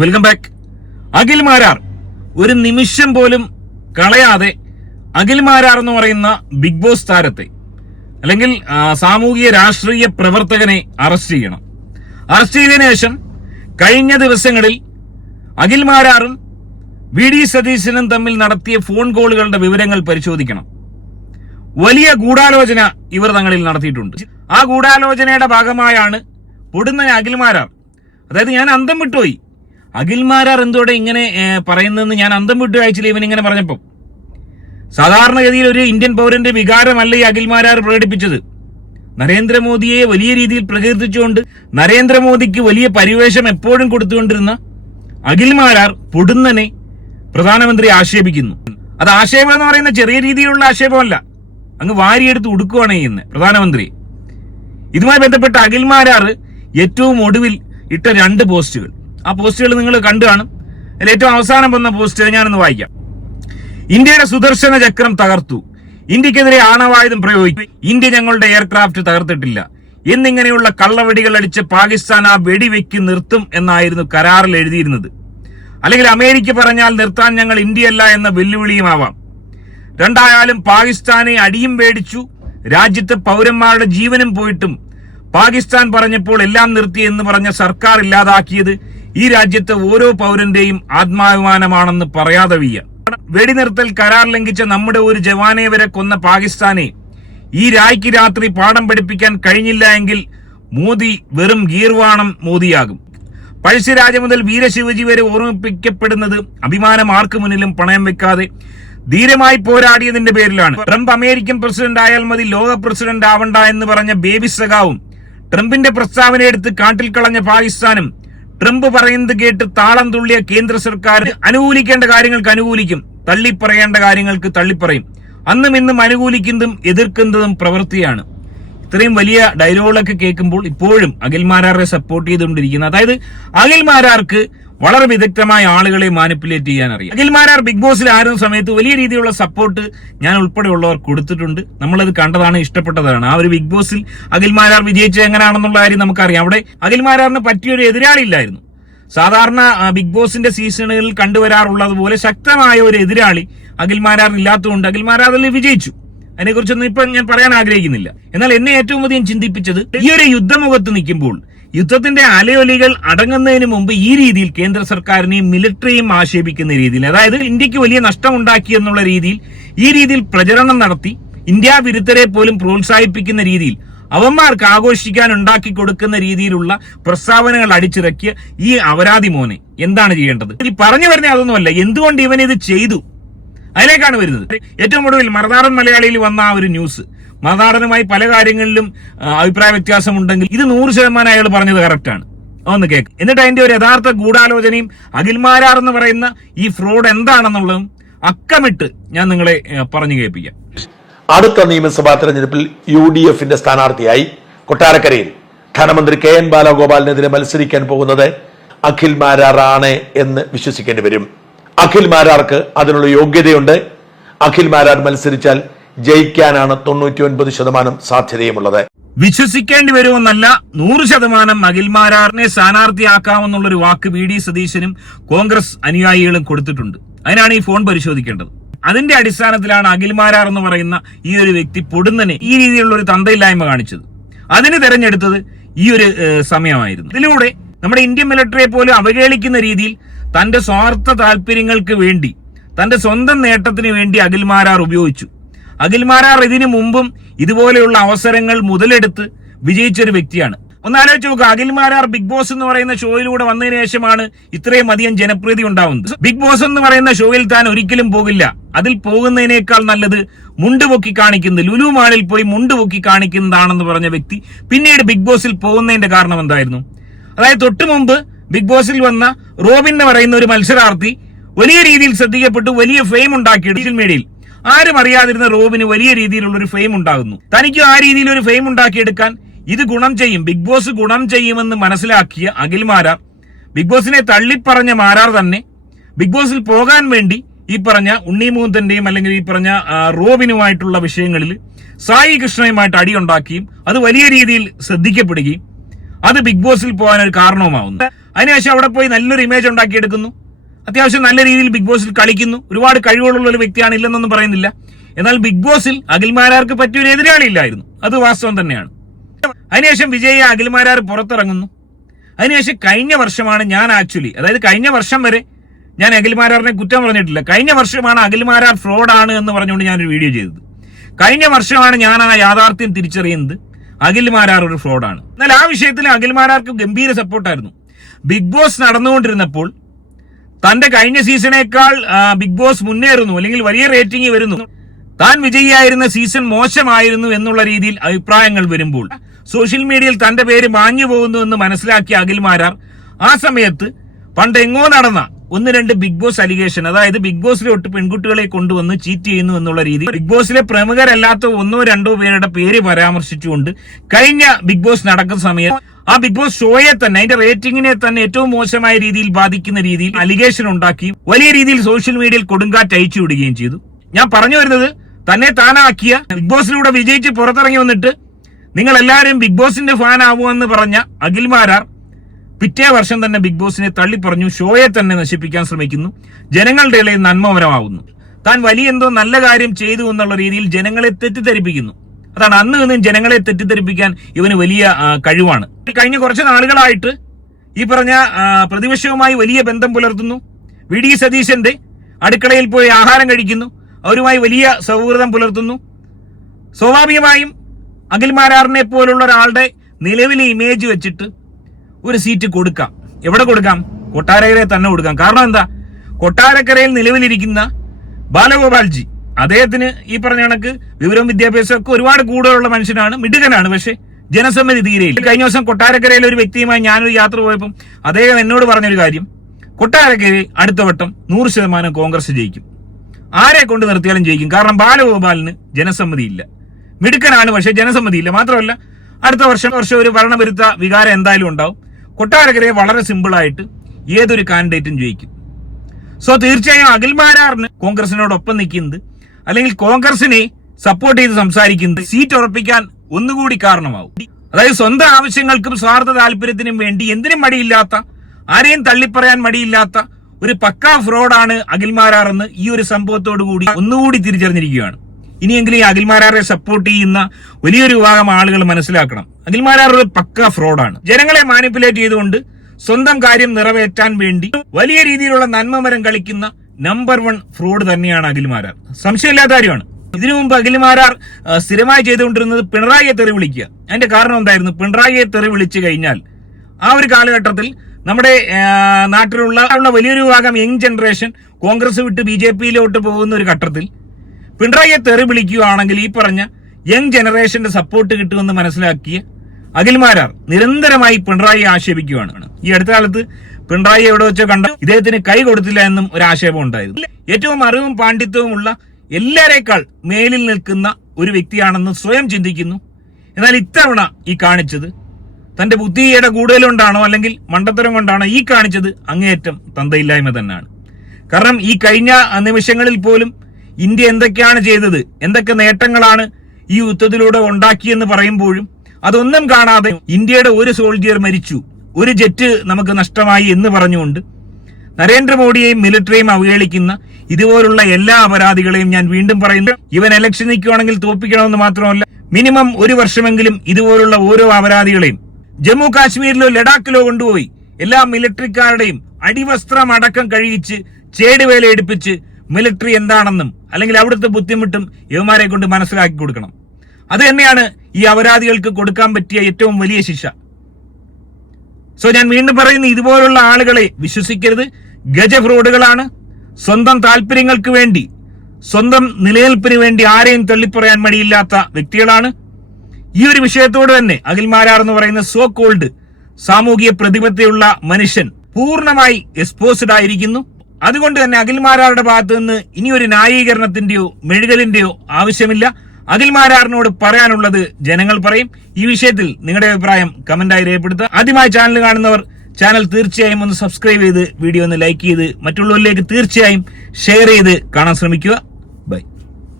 Welcome back Akhil Marar ഒരു നിമിഷം പോലും കളയാതെ അഖിൽ മാരാർ എന്ന് പറയുന്ന ബിഗ് ബോസ് താരത്തെ അല്ലെങ്കിൽ സാമൂഹിക രാഷ്ട്രീയ പ്രവർത്തകനെ അറസ്റ്റ് ചെയ്യണം. അറസ്റ്റ് ചെയ്തതിനു ശേഷം കഴിഞ്ഞ ദിവസങ്ങളിൽ അഖിൽ മാരാറും വി ഡി സതീശനും തമ്മിൽ നടത്തിയ ഫോൺ കോളുകളുടെ വിവരങ്ങൾ പരിശോധിക്കണം. വലിയ ഗൂഢാലോചന ഇവർ തങ്ങളിൽ നടത്തിയിട്ടുണ്ട്. ആ ഗൂഢാലോചനയുടെ ഭാഗമായാണ് പൊടുന്ന അഖിൽമാരാർ അതായത് ഞാൻ അന്തം വിട്ടുപോയി. അഖിൽമാരാർ എന്തോടെ ഇങ്ങനെ പറയുന്നതെന്ന് ഞാൻ അന്തം വിട്ടു ആഴ്ചയിൽ ഇവൻ ഇങ്ങനെ പറഞ്ഞപ്പോൾ സാധാരണഗതിയിൽ ഒരു ഇന്ത്യൻ പൗരന്റെ വികാരമല്ല ഈ അഖിൽമാരാർ പ്രകടിപ്പിച്ചത്. നരേന്ദ്രമോദിയെ വലിയ രീതിയിൽ പ്രകീർത്തിച്ചുകൊണ്ട് നരേന്ദ്രമോദിക്ക് വലിയ പരിവേഷം എപ്പോഴും കൊടുത്തുകൊണ്ടിരുന്ന അഖിൽമാരാർ പൊടുന്നനെ പ്രധാനമന്ത്രി ആക്ഷേപിക്കുന്നു. അത് ആക്ഷേപം എന്ന് പറയുന്ന ചെറിയ രീതിയിലുള്ള ആക്ഷേപമല്ല. അങ്ങ് വാരിയെടുത്ത് ഉടുക്കുകയാണ് ചെയ്യുന്നത് പ്രധാനമന്ത്രി. ഇതുമായി ബന്ധപ്പെട്ട അഖിൽമാരാർ ഏറ്റവും ഒടുവിൽ ഇട്ട രണ്ട് പോസ്റ്റുകൾ. ആ പോസ്റ്റുകൾ നിങ്ങൾ കണ്ടു കാണും. അതിൽ ഏറ്റവും അവസാനം വന്ന പോസ്റ്റ് ഞാനൊന്ന് വായിക്കാം. ഇന്ത്യയുടെ സുദർശന ചക്രം തകർത്തു. ഇന്ത്യക്കെതിരെ ആണവായുധം പ്രയോഗിക്കും ഇന്ത്യ ഞങ്ങളുടെ എയർക്രാഫ്റ്റ് തകർത്തിട്ടില്ല. എന്നിങ്ങനെയുള്ള കള്ളവെടികൾ അടിച്ച് പാകിസ്ഥാൻ ആ വെടിവെക്ക് നിർത്തും എന്നായിരുന്നു കരാറിൽ എഴുതിയിരുന്നത്. അല്ലെങ്കിൽ അമേരിക്ക പറഞ്ഞാൽ നിർത്താൻ ഞങ്ങൾ ഇന്ത്യയല്ല എന്ന വെല്ലുവിളിയുമാവാം രണ്ടായാലും പാകിസ്ഥാനെ അടിയും പേടിച്ചു. രാജ്യത്തെ പൗരന്മാരുടെ ജീവനും പോയിട്ടും. പാകിസ്ഥാൻ പറഞ്ഞപ്പോൾ എല്ലാം നിർത്തി എന്ന് പറഞ്ഞ സർക്കാർ ഇല്ലാതാക്കിയത് ഈ രാജ്യത്തെ ഓരോ പൗരന്റെയും ആത്മാഭിമാനമാണെന്ന് പറയാതെ വയ്യ. വെടിനിർത്തൽ കരാർ ലംഘിച്ച നമ്മുടെ ഒരു ജവാനെ വരെ കൊന്ന പാകിസ്ഥാനെ ഈ രായ്ക്ക് രാത്രി പാഠം പഠിപ്പിക്കാൻ കഴിഞ്ഞില്ല എങ്കിൽ മോദി വെറും ഗീർവാണം മോദിയാകും. പഴശ്ശിരാജ മുതൽ വീരശിവജി വരെ ഓർമ്മിപ്പിക്കപ്പെടുന്നത് അഭിമാനം ആർക്ക് മുന്നിലും പണയം വെക്കാതെ ധീരമായി പോരാടിയതിന്റെ പേരിലാണ്. ട്രംപ് അമേരിക്കൻ പ്രസിഡന്റ് ആയാൽ മതി ലോക പ്രസിഡന്റ് ആവണ്ട എന്ന് പറഞ്ഞ ബേബി സഖാവും ട്രംപിന്റെ പ്രസ്താവന എടുത്ത് കാട്ടിൽ കളഞ്ഞ പാകിസ്ഥാനും ട്രംപ് പറയുന്നത് കേട്ട് താളം തുള്ളിയ കേന്ദ്ര സർക്കാർ അനുകൂലിക്കേണ്ട കാര്യങ്ങൾക്ക് അനുകൂലിക്കും തള്ളിപ്പറയേണ്ട കാര്യങ്ങൾക്ക് തള്ളിപ്പറയും. അന്നും ഇന്നും അനുകൂലിക്കുന്നതും എതിർക്കുന്നതും പ്രവൃത്തിയാണ്. ഇത്രയും വലിയ ഡയലോഗുകളൊക്കെ കേൾക്കുമ്പോൾ ഇപ്പോഴും അഖിൽമാരാറെ സപ്പോർട്ട് ചെയ്തുകൊണ്ടിരിക്കുന്ന. അതായത് അഖിൽമാരാർക്ക് വളരെ വിദഗ്ധമായ ആളുകളെ മാനിപ്പുലേറ്റ് ചെയ്യാൻ അറിയാം അഖിൽമാരാർ ബിഗ് ബോസിൽ ആയിരുന്ന സമയത്ത് വലിയ രീതിയിലുള്ള സപ്പോർട്ട് ഞാൻ ഉൾപ്പെടെയുള്ളവർ കൊടുത്തിട്ടുണ്ട്. നമ്മളത് കണ്ടതാണ് ഇഷ്ടപ്പെട്ടതാണ്. ആ ഒരു ബിഗ് ബോസിൽ അഖിൽമാരാർ വിജയിച്ചത് എങ്ങനെയാണെന്നുള്ള കാര്യം നമുക്കറിയാം. അവിടെ അഖിൽമാരാറിന് പറ്റിയൊരു എതിരാളി ഇല്ലായിരുന്നു. സാധാരണ ബിഗ് ബോസിന്റെ സീസണുകളിൽ കണ്ടുവരാറുള്ളത് പോലെ ശക്തമായ ഒരു എതിരാളി അഖിൽമാരാർ ഇല്ലാത്തതുകൊണ്ട് അഖിൽമാരാർ അതിൽ വിജയിച്ചു. അതിനെക്കുറിച്ചൊന്നും ഇപ്പൊ ഞാൻ പറയാൻ ആഗ്രഹിക്കുന്നില്ല. എന്നാൽ എന്നെ ഏറ്റവും അധികം ചിന്തിപ്പിച്ചത് ഈ ഒരു യുദ്ധമുഖത്ത് നിൽക്കുമ്പോൾ യുദ്ധത്തിന്റെ അലയൊലികൾ അടങ്ങുന്നതിന് മുമ്പ് ഈ രീതിയിൽ കേന്ദ്ര സർക്കാരിനെയും മിലിറ്ററിയും ആക്ഷേപിക്കുന്ന രീതിയിൽ അതായത് ഇന്ത്യയ്ക്ക് വലിയ നഷ്ടമുണ്ടാക്കി എന്നുള്ള രീതിയിൽ ഈ രീതിയിൽ പ്രചരണം നടത്തി ഇന്ത്യ വിരുദ്ധരെ പോലും പ്രോത്സാഹിപ്പിക്കുന്ന രീതിയിൽ അവന്മാർക്ക് ആഘോഷിക്കാൻ ഉണ്ടാക്കി കൊടുക്കുന്ന രീതിയിലുള്ള പ്രസ്താവനകൾ അടിച്ചിറക്കിയ ഈ അപരാധി മോനെ. എന്താണ് ചെയ്യേണ്ടത്? ഈ പറഞ്ഞു വരുന്ന അതൊന്നുമല്ല. എന്തുകൊണ്ട് ഇവൻ ഇത് ചെയ്തു? അതിലേക്കാണ് വരുന്നത്. ഏറ്റവും ഒടുവിൽ മറുനാടൻ മലയാളിയിൽ വന്ന ആ ഒരു ന്യൂസ്. മറുനാടനുമായി പല കാര്യങ്ങളിലും അഭിപ്രായ വ്യത്യാസമുണ്ടെങ്കിൽ ഇത് നൂറ് ശതമാനം അയാൾ പറഞ്ഞത് കറക്റ്റാണ് ഒന്ന് കേക്ക്. എന്നിട്ട് അതിന്റെ ഒരു യഥാർത്ഥ ഗൂഢാലോചനയും അഖിൽമാരാർ എന്ന് പറയുന്ന ഈ ഫ്രോഡ് എന്താണെന്നുള്ളതും അക്കമിട്ട് ഞാൻ നിങ്ങളെ പറഞ്ഞു കേൾപ്പിക്കാം. അടുത്ത നിയമസഭാ തെരഞ്ഞെടുപ്പിൽ യു ഡി എഫിന്റെ സ്ഥാനാർത്ഥിയായി കൊട്ടാരക്കരയിൽ ധനമന്ത്രി കെ എൻ ബാലഗോപാലിനെതിരെ മത്സരിക്കാൻ പോകുന്നത് അഖിൽ മാരാറാണ് എന്ന് വിശ്വസിക്കേണ്ടി വരും. അഖിൽ മാരാർക്ക് അതിനുള്ള യോഗ്യതയുണ്ട്. അഖിൽ മാരാർ മത്സരിച്ചാൽ ജയിക്കാനാണ് തൊണ്ണൂറ്റി ഒൻപത് ശതമാനം സാധ്യതയുമുള്ളത്. വിശ്വസിക്കേണ്ടി വരുമെന്നല്ല നൂറ് ശതമാനം അഖിൽമാരാറിനെ സ്ഥാനാർത്ഥിയാക്കാമെന്നുള്ളൊരു വാക്ക് വി ഡി സതീശനും കോൺഗ്രസ് അനുയായികളും കൊടുത്തിട്ടുണ്ട്. അതിനാണ് ഈ ഫോൺ പരിശോധിക്കേണ്ടത്. അതിന്റെ അടിസ്ഥാനത്തിലാണ് അഖിൽമാരാർ എന്ന് പറയുന്ന ഈ ഒരു വ്യക്തി പൊടുന്നനെ ഈ രീതിയിലുള്ള ഒരു തന്തയില്ലായ്മ കാണിച്ചത്. അതിന് തെരഞ്ഞെടുത്തത് ഈ ഒരു സമയമായിരുന്നു. ഇതിലൂടെ നമ്മുടെ ഇന്ത്യൻ മിലിറ്ററിയെ പോലും അവഹേളിക്കുന്ന രീതിയിൽ തന്റെ സ്വാർത്ഥ താല്പര്യങ്ങൾക്ക് വേണ്ടി തന്റെ സ്വന്തം നേട്ടത്തിന് വേണ്ടി അഖിൽമാരാർ ഉപയോഗിച്ചു. അഖിൽമാരാർ ഇതിനു മുമ്പും ഇതുപോലെയുള്ള അവസരങ്ങൾ മുതലെടുത്ത് വിജയിച്ച ഒരു വ്യക്തിയാണ്. ഒന്നാലോചിച്ച് നോക്കുക അഖിൽമാരാർ ബിഗ് ബോസ് എന്ന് പറയുന്ന ഷോയിലൂടെ വന്നതിന് ശേഷമാണ് ഇത്രയും അധികം ജനപ്രീതി ഉണ്ടാവുന്നത്. ബിഗ് ബോസ് എന്ന് പറയുന്ന ഷോയിൽ താൻ ഒരിക്കലും പോകില്ല. അതിൽ പോകുന്നതിനേക്കാൾ നല്ലത് മുണ്ട് പൊക്കി കാണിക്കുന്നത് ലുലു മാളിൽ പോയി മുണ്ട് പൊക്കി കാണിക്കുന്നതാണെന്ന് പറഞ്ഞ വ്യക്തി പിന്നീട് ബിഗ് ബോസിൽ പോകുന്നതിന്റെ കാരണം എന്തായിരുന്നു? അതായത് തൊട്ടു മുമ്പ് ബിഗ് ബോസിൽ വന്ന റോബിൻ എന്ന് പറയുന്ന ഒരു മത്സരാർത്ഥി വലിയ രീതിയിൽ ശ്രദ്ധിക്കപ്പെട്ടു വലിയ ഫെയിം ഉണ്ടാക്കി സോഷ്യൽ മീഡിയയിൽ ആരും അറിയാതിരുന്ന റോബിന് വലിയ രീതിയിലുള്ള ഒരു ഫെയിം ഉണ്ടാകുന്നു. തനിക്ക് ആ രീതിയിൽ ഒരു ഫെയിം ഉണ്ടാക്കിയെടുക്കാൻ ഇത് ഗുണം ചെയ്യും ബിഗ് ബോസ് ഗുണം ചെയ്യുമെന്ന് മനസ്സിലാക്കിയ അഖിൽ മാരാർ ബിഗ് ബോസിനെ തള്ളിപ്പറഞ്ഞ മാരാർ തന്നെ ബിഗ് ബോസിൽ പോകാൻ വേണ്ടി ഈ പറഞ്ഞ ഉണ്ണിമൂന്തന്റെയും അല്ലെങ്കിൽ ഈ പറഞ്ഞ റോബിനുമായിട്ടുള്ള വിഷയങ്ങളിൽ സായി കൃഷ്ണയുമായിട്ട് അടിയുണ്ടാക്കുകയും അത് വലിയ രീതിയിൽ ശ്രദ്ധിക്കപ്പെടുകയും അത് ബിഗ് ബോസിൽ പോകാൻ ഒരു കാരണവുമാവുന്നു അതിനുശേഷം അവിടെ പോയി നല്ലൊരു ഇമേജ് ഉണ്ടാക്കിയെടുക്കുന്നു. അത്യാവശ്യം നല്ല രീതിയിൽ ബിഗ് ബോസിൽ കളിക്കുന്നു. ഒരുപാട് കഴിവുകളുള്ള ഒരു വ്യക്തിയാണ് ഇല്ലെന്നൊന്നും പറയുന്നില്ല. എന്നാൽ ബിഗ് ബോസിൽ അഖിൽമാരാർക്ക് പറ്റിയൊരു എതിരാളി ഇല്ലായിരുന്നു. അത് വാസ്തവം തന്നെയാണ്. അതിനുശേഷം വിജയ് അഖിൽമാരാർ പുറത്തിറങ്ങുന്നു. അതിനുശേഷം കഴിഞ്ഞ വർഷമാണ് ഞാൻ ആക്ച്വലി അതായത് കഴിഞ്ഞ വർഷം വരെ ഞാൻ അഖിൽമാരാറിനെ കുറ്റം പറഞ്ഞിട്ടില്ല. കഴിഞ്ഞ വർഷമാണ് അഖിൽമാരാർ ഫ്രോഡാണ് എന്ന് പറഞ്ഞുകൊണ്ട് ഞാനൊരു വീഡിയോ ചെയ്തത്. കഴിഞ്ഞ വർഷമാണ് ഞാൻ ആ യാഥാർത്ഥ്യം തിരിച്ചറിയുന്നത്. അഖിൽമാരാർ ഒരു ഫ്രോഡാണ്. എന്നാൽ ആ വിഷയത്തിൽ അഖിൽ മാരാർക്ക് ഗംഭീര സപ്പോർട്ടായിരുന്നു. ബിഗ് ബോസ് നടന്നുകൊണ്ടിരുന്നപ്പോൾ തന്റെ കഴിഞ്ഞ സീസണേക്കാൾ ബിഗ് ബോസ് മുന്നേറുന്നു അല്ലെങ്കിൽ വലിയ റേറ്റിംഗ് വരുന്നു. താൻ വിജയിയായിരുന്ന സീസൺ മോശമായിരുന്നു എന്നുള്ള രീതിയിൽ അഭിപ്രായങ്ങൾ വരുമ്പോൾ സോഷ്യൽ മീഡിയയിൽ തന്റെ പേര് മാഞ്ഞു പോകുന്നു എന്ന് മനസ്സിലാക്കിയ അഖിൽ മാരാർ ആ സമയത്ത് പണ്ട് എങ്ങോ നടന്ന ഒന്ന് രണ്ട് ബിഗ് ബോസ് അലിഗേഷൻ അതായത് ബിഗ് ബോസിലോട്ട് പെൺകുട്ടികളെ കൊണ്ടുവന്ന് ചീറ്റ് ചെയ്യുന്നു എന്നുള്ള രീതി. ബിഗ് ബോസിലെ പ്രമുഖരല്ലാത്ത ഒന്നോ രണ്ടോ പേരുടെ പേര് പരാമർശിച്ചുകൊണ്ട് കഴിഞ്ഞ ബിഗ് ബോസ് നടക്കുന്ന സമയത്ത് ആ ബിഗ് ബോസ് ഷോയെ തന്നെ അതിന്റെ റേറ്റിംഗിനെ തന്നെ ഏറ്റവും മോശമായ രീതിയിൽ ബാധിക്കുന്ന രീതിയിൽ അലിഗേഷൻ ഉണ്ടാക്കി വലിയ രീതിയിൽ സോഷ്യൽ മീഡിയയിൽ കൊടുങ്കാറ്റ് അയച്ചു വിടുകയും ചെയ്തു. ഞാൻ പറഞ്ഞു വരുന്നത് തന്നെ താനാക്കിയ ബിഗ് ബോസിലൂടെ വിജയിച്ച് പുറത്തിറങ്ങി വന്നിട്ട് നിങ്ങൾ എല്ലാവരും ബിഗ് ബോസിന്റെ ഫാൻ ആവുമെന്ന് പറഞ്ഞ അഖിൽമാരാർ പിറ്റേ വർഷം തന്നെ ബിഗ് ബോസിനെ തള്ളിപ്പറഞ്ഞു ഷോയെ തന്നെ നശിപ്പിക്കാൻ ശ്രമിക്കുന്നു ജനങ്ങളുടെ ഇടയിൽ നന്മമരമാവുന്നു താൻ വലിയ എന്തോ നല്ല കാര്യം ചെയ്തു എന്നുള്ള രീതിയിൽ ജനങ്ങളെ തെറ്റിദ്ധരിപ്പിക്കുന്നു. അതാണ് അന്ന് നിന്നും ജനങ്ങളെ തെറ്റിദ്ധരിപ്പിക്കാൻ ഇവന് വലിയ കഴിവാണ്. കഴിഞ്ഞ കുറച്ച് നാളുകളായിട്ട് ഈ പറഞ്ഞ പ്രതിപക്ഷവുമായി വലിയ ബന്ധം പുലർത്തുന്നു. വി. ഡി. സതീശന്റെ അടുക്കളയിൽ പോയി ആഹാരം കഴിക്കുന്നു. അവരുമായി വലിയ സൗഹൃദം പുലർത്തുന്നു. സ്വാഭാവികമായും അഖിൽ മാരാറിനെ പോലുള്ള ഒരാളുടെ നിലവിലെ ഇമേജ് വെച്ചിട്ട് ഒരു സീറ്റ് കൊടുക്കാം. എവിടെ കൊടുക്കാം? കൊട്ടാരക്കരയെ തന്നെ കൊടുക്കാം. കാരണം എന്താ? കൊട്ടാരക്കരയിൽ നിലവിലിരിക്കുന്ന ബാലഗോപാൽജി അദ്ദേഹത്തിന് ഈ പറഞ്ഞ കണക്ക് വിവരവും വിദ്യാഭ്യാസവും ഒക്കെ ഒരുപാട് കൂടുതലുള്ള മനുഷ്യനാണ് മിടുകനാണ് പക്ഷേ ജനസമ്മതി തീരെയില്ല. കഴിഞ്ഞ ദിവസം കൊട്ടാരക്കരയിലെ ഒരു വ്യക്തിയുമായി ഞാനൊരു യാത്ര പോയപ്പോൾ അദ്ദേഹം എന്നോട് പറഞ്ഞൊരു കാര്യം. കൊട്ടാരക്കരയിൽ അടുത്ത വട്ടം നൂറ് ശതമാനം കോൺഗ്രസ് ജയിക്കും. ആരെ കൊണ്ട് നിർത്തിയാലും ജയിക്കും. കാരണം ബാലഗോപാലിന് ജനസമ്മതിയില്ല. മിടുക്കനാണ് പക്ഷേ ജനസമ്മതിയില്ല. മാത്രമല്ല അടുത്ത വർഷം വർഷം ഒരു ഭരണവിരുദ്ധ വികാരം എന്തായാലും ഉണ്ടാവും. കൊട്ടാരക്കരയെ വളരെ സിമ്പിളായിട്ട് ഏതൊരു കാൻഡിഡേറ്റും ജയിക്കും. സോ തീർച്ചയായും അഖിൽമാരാറിന് കോൺഗ്രസിനോടൊപ്പം നിൽക്കുന്നത് അല്ലെങ്കിൽ കോൺഗ്രസിനെ സപ്പോർട്ട് ചെയ്ത് സംസാരിക്കുന്നത് സീറ്റ് ഉറപ്പിക്കാൻ ഒന്നുകൂടി കാരണമാവും. അതായത് സ്വന്തം ആവശ്യങ്ങൾക്കും സ്വാർത്ഥ താല്പര്യത്തിനും വേണ്ടി എന്തിനും മടിയില്ലാത്ത ആരെയും തള്ളിപ്പറയാൻ മടിയില്ലാത്ത ഒരു പക്കാ ഫ്രോഡാണ് അഖിൽമാരാർ എന്ന് ഈ ഒരു സംഭവത്തോടു കൂടി ഒന്നുകൂടി തിരിച്ചറിഞ്ഞിരിക്കുകയാണ്. ഇനിയെങ്കിലും ഈ അഖിൽമാരാറെ സപ്പോർട്ട് ചെയ്യുന്ന വലിയൊരു വിഭാഗം ആളുകൾ മനസ്സിലാക്കണം. അഖിൽമാരാർ ഒരു പക്ക ഫ്രോഡാണ് ജനങ്ങളെ മാനിപ്പുലേറ്റ് ചെയ്തുകൊണ്ട് സ്വന്തം കാര്യം നിറവേറ്റാൻ വേണ്ടി വലിയ രീതിയിലുള്ള നന്മമരം കളിക്കുന്ന നമ്പർ വൺ ഫ്രോഡ് തന്നെയാണ് അഖിൽമാരാർ. സംശയമില്ലാത്ത കാര്യമാണ്. ഇതിനു മുമ്പ് അഖിൽമാരാർ സ്ഥിരമായി ചെയ്തുകൊണ്ടിരുന്നത് പിണറായിയെ തെറി വിളിക്കുക അതിന്റെ കാരണം എന്തായിരുന്നു? പിണറായിയെ തെറി വിളിച്ചു കഴിഞ്ഞാൽ ആ ഒരു കാലഘട്ടത്തിൽ നമ്മുടെ നാട്ടിലുള്ള വലിയൊരു വിഭാഗം യങ് ജനറേഷൻ കോൺഗ്രസ് വിട്ട് ബി ജെ പിയിലോട്ട് പോകുന്ന ഒരു ഘട്ടത്തിൽ പിണറായിയെ തെറി വിളിക്കുകയാണെങ്കിൽ ഈ പറഞ്ഞ യങ് ജനറേഷന്റെ സപ്പോർട്ട് കിട്ടുമെന്ന് മനസ്സിലാക്കിയ അഖിൽമാരാർ നിരന്തരമായി പിണറായി ആക്ഷേപിക്കുകയാണ്. ഈ അടുത്ത കാലത്ത് പിണറായി എവിടെ വെച്ചോ കണ്ട ഇദ്ദേഹത്തിന് കൈ കൊടുത്തില്ല എന്നും ഒരു ആക്ഷേപം ഉണ്ടായിരുന്നു. ഏറ്റവും അറിവും പാണ്ഡിത്യവുമുള്ള എല്ലാരേക്കാൾ മേലിൽ നിൽക്കുന്ന ഒരു വ്യക്തിയാണെന്ന് സ്വയം ചിന്തിക്കുന്നു. എന്നാൽ ഇത്തവണ ഈ കാണിച്ചത് തന്റെ ബുദ്ധിയുടെ കൂടുതലുകൊണ്ടാണോ അല്ലെങ്കിൽ മണ്ടത്തരം കൊണ്ടാണോ ഈ കാണിച്ചത് അങ്ങേയറ്റം തന്തയില്ലായ്മ തന്നെയാണ്. കാരണം ഈ കഴിഞ്ഞ നിമിഷങ്ങളിൽ പോലും ഇന്ത്യ എന്തൊക്കെയാണ് ചെയ്തത്? എന്തൊക്കെ നേട്ടങ്ങളാണ് ഈ യുദ്ധത്തിലൂടെ ഉണ്ടാക്കിയെന്ന് പറയുമ്പോഴും അതൊന്നും കാണാതെ ഇന്ത്യയുടെ ഒരു സോൾജിയർ മരിച്ചു. ഒരു ജെറ്റ് നമുക്ക് നഷ്ടമായി എന്ന് പറഞ്ഞുകൊണ്ട് നരേന്ദ്രമോദിയെയും മിലിറ്ററിയും അവഹേളിക്കുന്ന ഇതുപോലുള്ള എല്ലാ അപരാധികളെയും ഞാൻ വീണ്ടും പറയുന്നു. ഇവൻ എലക്ഷൻ നിൽക്കുകയാണെങ്കിൽ തോപ്പിക്കണമെന്ന് മാത്രമല്ല മിനിമം ഒരു വർഷമെങ്കിലും ഇതുപോലുള്ള ഓരോ അപരാധികളെയും ജമ്മു കാശ്മീരിലോ ലഡാക്കിലോ കൊണ്ടുപോയി. എല്ലാ മിലിറ്ററിക്കാരുടെയും അടിവസ്ത്രം അടക്കം കഴിയിച്ച് ചേടുവേല എടുപ്പിച്ച് മിലിറ്ററി എന്താണെന്നും അല്ലെങ്കിൽ അവിടുത്തെ ബുദ്ധിമുട്ടും യുവമാരെ കൊണ്ട് മനസ്സിലാക്കി കൊടുക്കണം. അത് തന്നെയാണ് ഈ അപരാധികൾക്ക് കൊടുക്കാൻ പറ്റിയ ഏറ്റവും വലിയ ശിക്ഷ. സോ ഞാൻ വീണ്ടും പറയുന്ന ഇതുപോലുള്ള ആളുകളെ വിശ്വസിക്കരുത്. ഗജ ഫ്രോഡുകളാണ്. സ്വന്തം താല്പര്യങ്ങൾക്ക് വേണ്ടി സ്വന്തം നിലനിൽപ്പിന് വേണ്ടി ആരെയും തള്ളിപ്പറയാൻ മടിയില്ലാത്ത വ്യക്തികളാണ്. ഈ ഒരു വിഷയത്തോട് തന്നെ അഖിൽമാരാർ എന്ന് പറയുന്ന സോ കോൾഡ് സാമൂഹിക പ്രതിബദ്ധതയുള്ള മനുഷ്യൻ പൂർണമായി എക്സ്പോസ്ഡ് ആയിരിക്കുന്നു. അതുകൊണ്ട് തന്നെ അഖിൽമാരാരുടെ ഭാഗത്ത് നിന്ന് ഇനി ഒരു ന്യായീകരണത്തിന്റെയോ മെഴുകലിന്റെയോ ആവശ്യമില്ല. അഖിൽമാരാറിനോട് പറയാനുള്ളത് ജനങ്ങൾ പറയും. ഈ വിഷയത്തിൽ നിങ്ങളുടെ അഭിപ്രായം കമന്റായി രേഖപ്പെടുത്തുക. ആദ്യമായി ചാനൽ കാണുന്നവർ ചാനൽ തീർച്ചയായും ഒന്ന് സബ്സ്ക്രൈബ് ചെയ്ത് വീഡിയോ ഒന്ന് ലൈക്ക് ചെയ്ത് മറ്റുള്ളവരിലേക്ക് തീർച്ചയായും ഷെയർ ചെയ്ത് കാണാൻ ശ്രമിക്കുക.